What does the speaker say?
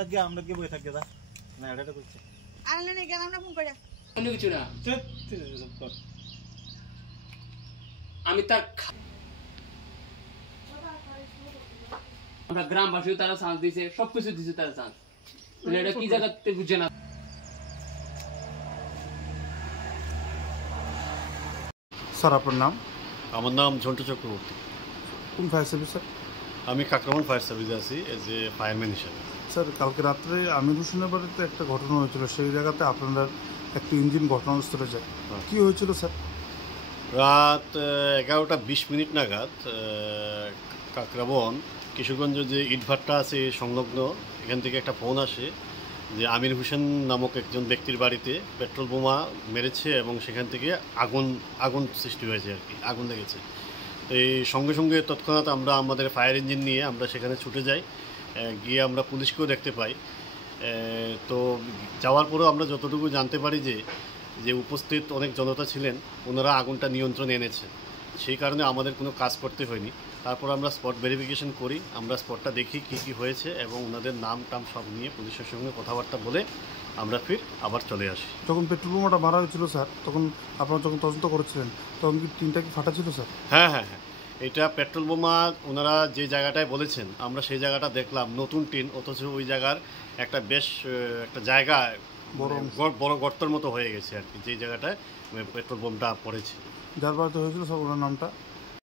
দোকানে গিয়ে আমরা কি বই থাকি দা না এটা করছে আনলে নে গেলাম না ফোন করে অন্য কিছু না কর আমি তার আমরা গ্রামবাসীও তারা চান্স দিয়েছে সবকিছু দিয়েছে তারা চান্স এটা কি জায়গাতে বুঝে না স্যার আপনার নাম? আমার নাম ঝন্টু চক্রবর্তী। কোন ফায়ার সার্ভিস স্যার? আমি কাকরামান ফায়ার সার্ভিসে আছি এজ এ ফায়ারম্যান হিসাবে। স্যার কালকে রাত্রে আমির হোসেনের বাড়িতে একটা ঘটনা হয়েছিল, সেই জায়গাতে আপনারা একটা ইঞ্জিন ঘটনাস্থলে যায়, কী হয়েছিল স্যার? রাত 11:20 নাগাদ কাকরাবন কিশোরগঞ্জ যে ইটভাট্টা আছে সংলগ্ন, এখান থেকে একটা ফোন আসে যে আমির হোসেন নামক একজন ব্যক্তির বাড়িতে পেট্রোল বোমা মেরেছে এবং সেখান থেকে আগুন সৃষ্টি হয়েছে আর কি, আগুন লেগেছে। তো এই সঙ্গে সঙ্গে তৎক্ষণাৎ আমরা আমাদের ফায়ার ইঞ্জিন নিয়ে আমরা সেখানে ছুটে যাই, গিয়ে আমরা পুলিশকেও দেখতে পাই। তো যাওয়ার পরেও আমরা যতটুকু জানতে পারি যে উপস্থিত অনেক জনতা ছিলেন, ওনারা আগুনটা নিয়ন্ত্রণে এনেছেন, সেই কারণে আমাদের কোনো কাজ করতে হয়নি। তারপর আমরা স্পট ভেরিফিকেশন করি, আমরা স্পটটা দেখি কী হয়েছে এবং ওনাদের নাম টাম সব নিয়ে পুলিশের সঙ্গে কথাবার্তা বলে আমরা ফির আবার চলে আসি। যখন পেট্রোল বোমাটা মারা হয়েছিল স্যার, তখন আপনারা যখন তদন্ত করেছিলেন তখন কি টিনটা কি ফাটা ছিল স্যার? হ্যাঁ, এটা পেট্রোল বোমা ওনারা যে জায়গাটায় বলেছেন আমরা সেই জায়গাটা দেখলাম নতুন টিন, অথচ ওই জায়গার একটা বেশ একটা জায়গা বড় গর্তের মতো হয়ে গেছে আর কি, যে জায়গাটায় পেট্রোল বোমটা পড়েছে। যার বাড়িতে হয়েছিল স্যার ওনার নামটা?